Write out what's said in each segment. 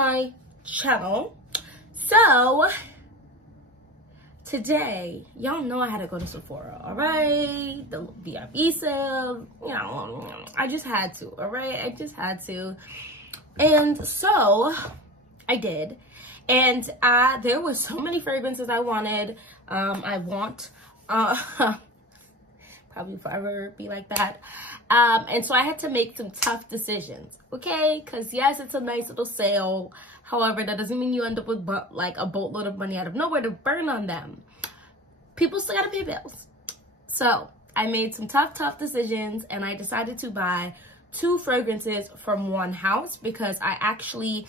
my channel. So today, y'all know I had to go to Sephora, all right? The VIP sale, you know, I just had to, all right? I just had to. And so I did. And there were so many fragrances I wanted. Probably forever be like that. And so I had to make some tough decisions, okay? Because yes, it's a nice little sale. However, that doesn't mean you end up with like a boatload of money out of nowhere to burn on them. People still gotta pay bills. So I made some tough decisions, and I decided to buy 2 fragrances from one house because I actually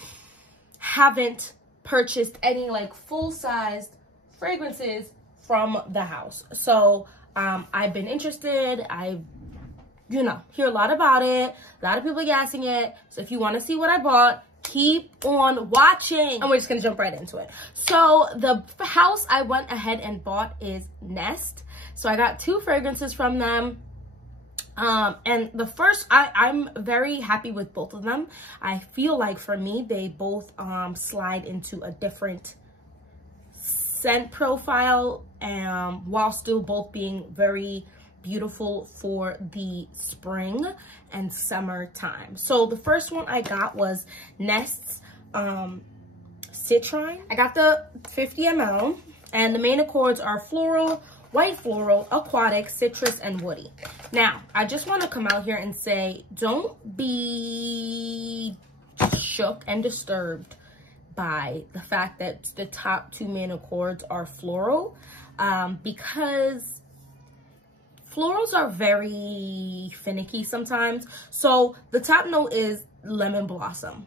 haven't purchased any like full-sized fragrances from the house. So I've been interested. I hear a lot about it. A lot of people gassing it. So if you want to see what I bought, keep on watching. And we're just gonna jump right into it. So the house I went ahead and bought is Nest. So I got 2 fragrances from them. And the first, I'm very happy with both of them. I feel like for me, they both slide into a different scent profile, while still both being very beautiful for the spring and summertime. So the first one I got was Nest's Citrine. I got the 50 ml, and the main accords are floral, white floral, aquatic, citrus, and woody. Now, I just want to come out here and say, don't be shook and disturbed by the fact that the top 2 main accords are floral, because florals are very finicky sometimes. So the top note is lemon blossom.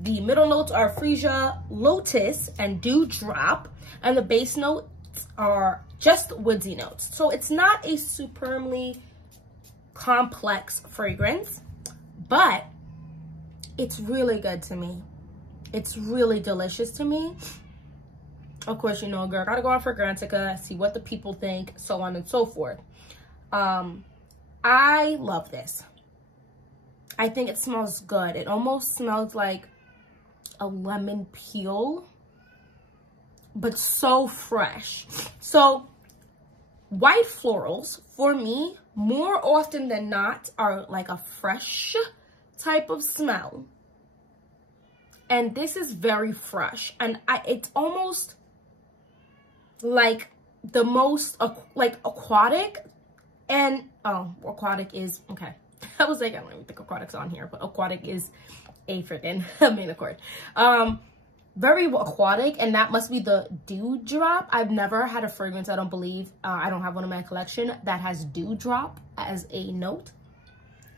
The middle notes are freesia, lotus, and dewdrop, and the base notes are just woodsy notes. So it's not a superbly complex fragrance, but it's really good to me. It's really delicious to me. Of course, you know, girl, gotta go on Fragrantica, see what the people think, so on and so forth. I love this. I think it smells good. It almost smells like a lemon peel, but so fresh. So white florals, for me, more often than not, are like a fresh type of smell. And this is very fresh. And it's almost like the most, like aquatic. And, oh, aquatic is, okay. I was like, I don't even think aquatic's on here, but aquatic is a freaking main accord. Very aquatic, and that must be the dewdrop. I've never had a fragrance, I don't believe, I don't have one in my collection, that has dewdrop as a note,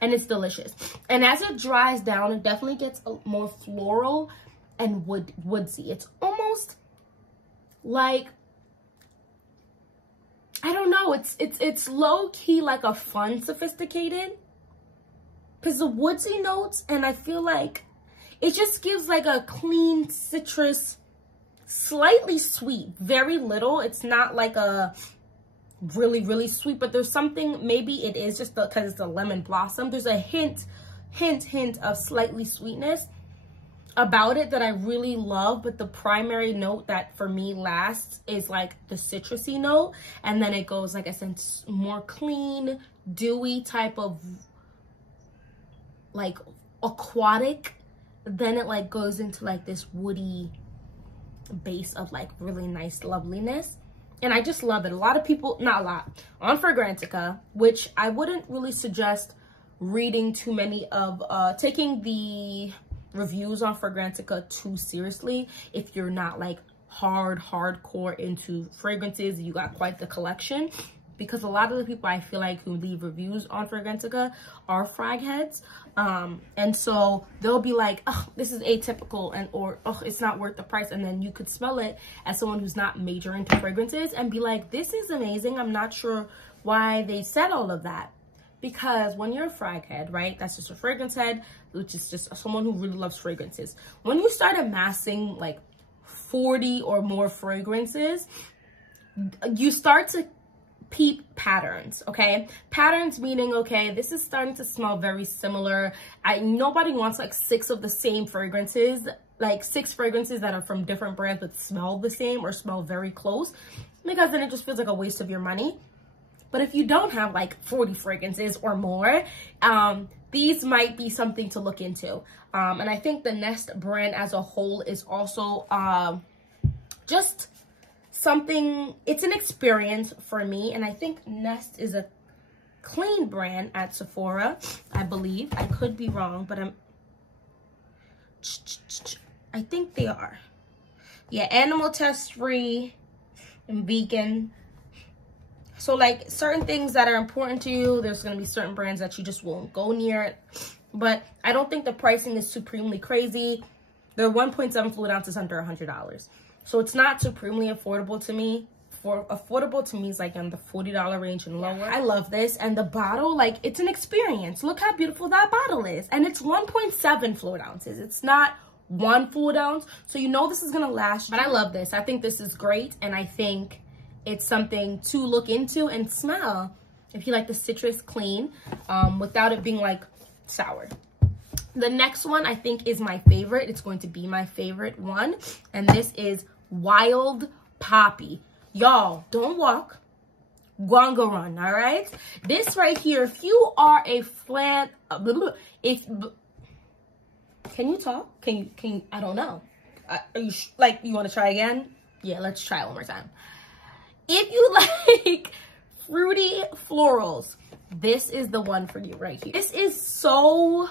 and it's delicious. And as it dries down, it definitely gets more floral and woodsy. It's almost like, I don't know, it's low-key like a fun sophisticated, because the woodsy notes, and I feel like it just gives like a clean citrus, slightly sweet, very little. It's not like a really sweet, but there's something, maybe it is just because it's a lemon blossom. There's a hint of slightly sweetness about it that I really love, but the primary note that for me lasts is like the citrusy note, and then it goes, like I said, more clean, dewy type of like aquatic. Then it like goes into like this woody base of like really nice loveliness, and I just love it. A lot of people, not a lot, on Fragrantica, which I wouldn't really suggest reading too many of, taking the reviews on Fragrantica too seriously if you're not like hardcore into fragrances. You got quite the collection, because a lot of the people I feel like who leave reviews on Fragrantica are frag heads. And so they'll be like, oh, this is atypical, and or oh, it's not worth the price. And then you could smell it as someone who's not major into fragrances and be like, this is amazing. I'm not sure why they said all of that. Because when you're a frag head, right, that's just a fragrance head, which is just someone who really loves fragrances. When you start amassing like 40 or more fragrances, you start to peep patterns, okay? Patterns meaning, okay, this is starting to smell very similar. Nobody wants like 6 of the same fragrances, like 6 fragrances that are from different brands but smell the same or smell very close, because then it just feels like a waste of your money. But if you don't have like 40 fragrances or more, these might be something to look into. And I think the Nest brand as a whole is also just something, it's an experience for me. And I think Nest is a clean brand at Sephora, I believe. I could be wrong, but I think they are. Yeah, animal test free and vegan. So like certain things that are important to you, there's going to be certain brands that you just won't go near it. But I don't think the pricing is supremely crazy. They're 1.7 fluid ounces under $100. So it's not supremely affordable to me. Affordable to me is like in the $40 range and lower. I love this. And the bottle, like, it's an experience. Look how beautiful that bottle is. And it's 1.7 fluid ounces. It's not 1 fluid ounce. So you know this is going to last. But I love this. I think this is great. And I think it's something to look into and smell if you like the citrus clean without it being like sour. The next one I think is my favorite. It's going to be my favorite one. And this is Wild Poppy. Y'all, don't walk. Guanga run, all right? This right here, if you are a can you talk? Can you, I don't know. Are you, like, you want to try again? Yeah, let's try it one more time. If you like fruity florals, this is the one for you right here. This is so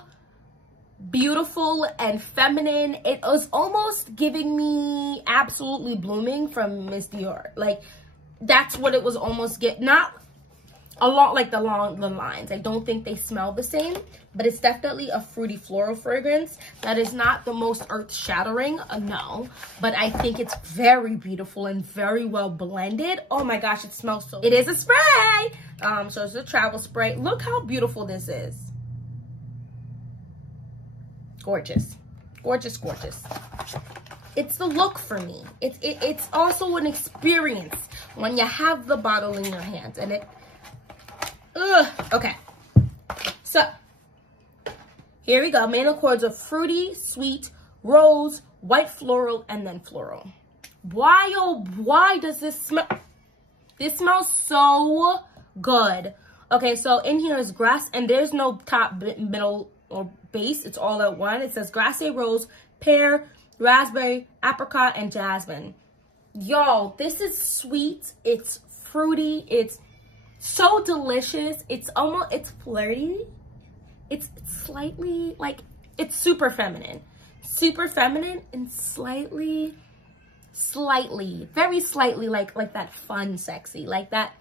beautiful and feminine. It was almost giving me Absolutely Blooming from Miss Dior. Like, that's what it was almost not a lot like the lines. I don't think they smell the same, but it's definitely a fruity floral fragrance that is not the most earth-shattering, no, but I think it's very beautiful and very well blended. Oh my gosh, it smells so good. It is a spray. So it's a travel spray. Look how beautiful this is. Gorgeous, gorgeous, gorgeous. It's the look for me. It's also an experience when you have the bottle in your hands and it. Okay, so here we go. Main accords of fruity, sweet, rose, white floral, and then floral. Why, oh, why does this smell? This smells so good. Okay, so in here is grass, and there's no top, middle, or base. It's all at one. It says grassy rose, pear, raspberry, apricot, and jasmine. Y'all, this is sweet. It's fruity. It's so delicious. It's almost, it's flirty. It's slightly, like, it's super feminine. Super feminine and slightly, very slightly like that fun sexy. Like that,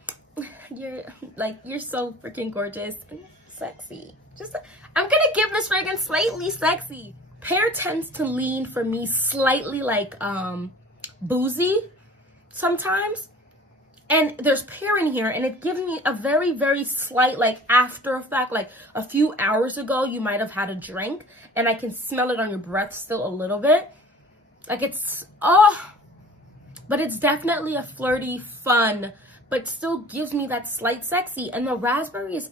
you're so freaking gorgeous and sexy. Just, I'm gonna give this fragrance slightly sexy. Pear tends to lean for me slightly like boozy sometimes. And there's pear in here, and it gives me a very, very slight, like, after effect. Like, a few hours ago, you might have had a drink, and I can smell it on your breath still a little bit. Like, it's, oh, but it's definitely a flirty, fun, but still gives me that slight sexy. And the raspberry is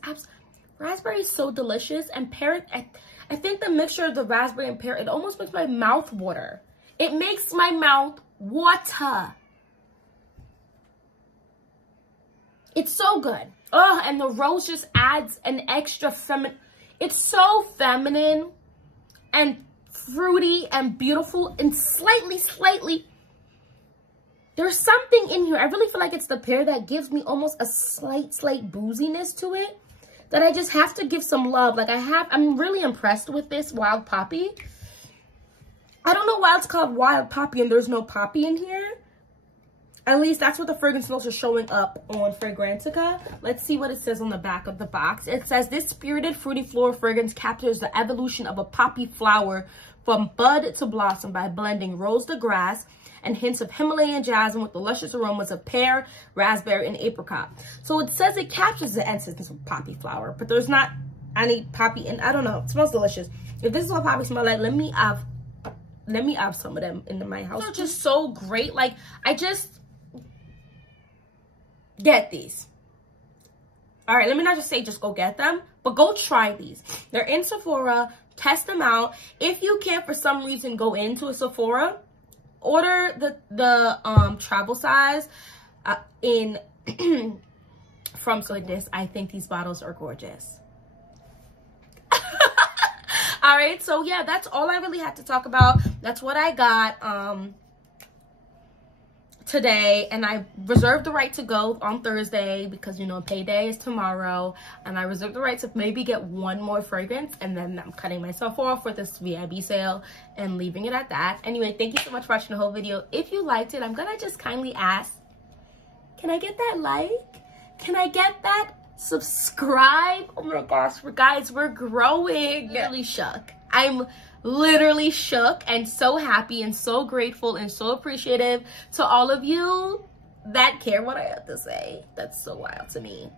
so delicious, and pear, I think the mixture of the raspberry and pear, it almost makes my mouth water. It makes my mouth water. It's so good. Oh, and the rose just adds an extra feminine. It's so feminine and fruity and beautiful and slightly. There's something in here. I really feel like it's the pear that gives me almost a slight booziness to it that I just have to give some love. Like I'm really impressed with this Wild Poppy. I don't know why it's called Wild Poppy and there's no poppy in here. At least that's what the fragrance notes are showing up on Fragrantica. Let's see what it says on the back of the box. It says, this spirited fruity floral fragrance captures the evolution of a poppy flower from bud to blossom by blending rose to grass and hints of Himalayan jasmine with the luscious aromas of pear, raspberry, and apricot. So it says it captures the essence of poppy flower, but there's not any poppy, and I don't know. It smells delicious. If this is what poppy smell like, let me have some of them in my house. They're just so great. Like, I just get these. All right, let me not just say just go get them, but go try these. They're in Sephora. Test them out. If you can't for some reason go into a Sephora, order the travel size in from Goodness. I think these bottles are gorgeous. All right, so yeah, that's all I really had to talk about. That's what I got today, and I reserved the right to go on Thursday because, you know, payday is tomorrow, and I reserved the right to maybe get one more fragrance, and then I'm cutting myself off for this VIB sale and leaving it at that. Anyway, thank you so much for watching the whole video. If you liked it, I'm gonna just kindly ask, can I get that like? Can I get that subscribe? Oh my gosh, guys, we're growing. Literally shook. I'm literally shook and so happy and so grateful and so appreciative to all of you that care what I have to say. That's so wild to me.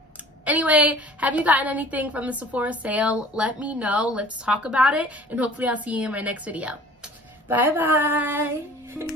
Anyway, have you gotten anything from the Sephora sale? Let me know. Let's talk about it, and hopefully I'll see you in my next video. Bye bye.